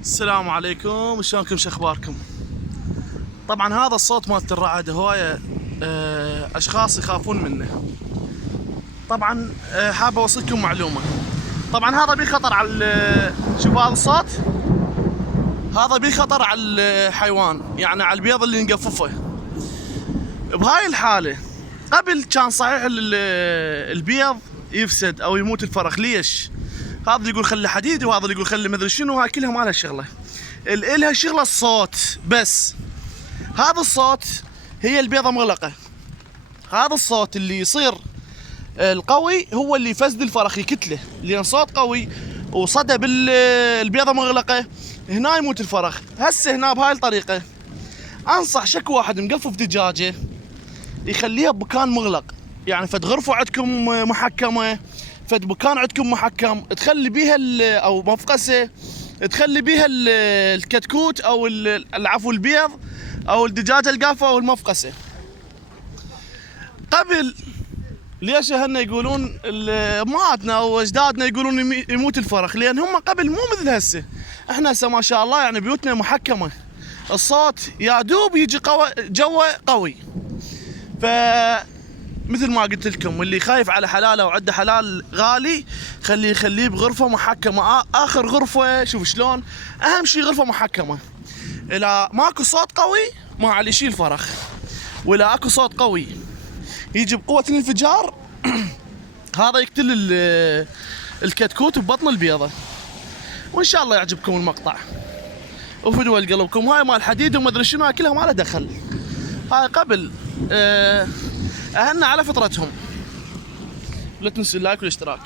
السلام عليكم، شلونكم؟ شو اخباركم؟ طبعا هذا الصوت مالت الرعد هواية اشخاص يخافون منه. طبعا حاب اوصلكم معلومة. طبعا هذا بيه خطر على شوف هذا الصوت، هذا بيه خطر على الحيوان، يعني على البيض اللي نقففه. بهاي الحالة قبل كان صحيح البيض يفسد او يموت الفرخ. ليش؟ هذا اللي يقول خلي حديد، وهذا اللي يقول خلي مدري شنو، هاي كلها ما لها شغله. الها شغله الصوت بس. هذا الصوت هي البيضه مغلقه. هذا الصوت اللي يصير القوي هو اللي يفسد الفرخ يكتله، لان صوت قوي وصدى بالبيضه مغلقه هنا يموت الفرخ. هسه هنا بهاي الطريقه انصح شك واحد مقفف دجاجه يخليها بمكان مغلق، يعني فد غرفه عندكم محكمه، فد مكان عندكم محكم تخلي بيها او مفقسه تخلي بيها الكتكوت او العفو البيض او الدجاجه القافه او المفقسه. قبل ليش اهلنا يقولون امهاتنا او اجدادنا يقولون يموت الفرخ؟ لان هم قبل مو مثل هسه. احنا هسه ما شاء الله يعني بيوتنا محكمه، الصوت يا دوب يجي جوه قوي. ف مثل ما قلت لكم، اللي خايف على حلاله وعنده حلال غالي خليه بغرفه محكمه. اخر غرفه شوف شلون، اهم شيء غرفه محكمه. اذا ماكو صوت قوي ما عليه يشيل فرخ، ولا اكو صوت قوي يجي بقوه الانفجار هذا يقتل الكتكوت ببطن البيضه. وان شاء الله يعجبكم المقطع وفدوى قلبكم. هاي مال حديد وما ادري شنو كلها ما له دخل. هاي قبل اهلنا على فطرتهم. لا تنسوا اللايك والاشتراك.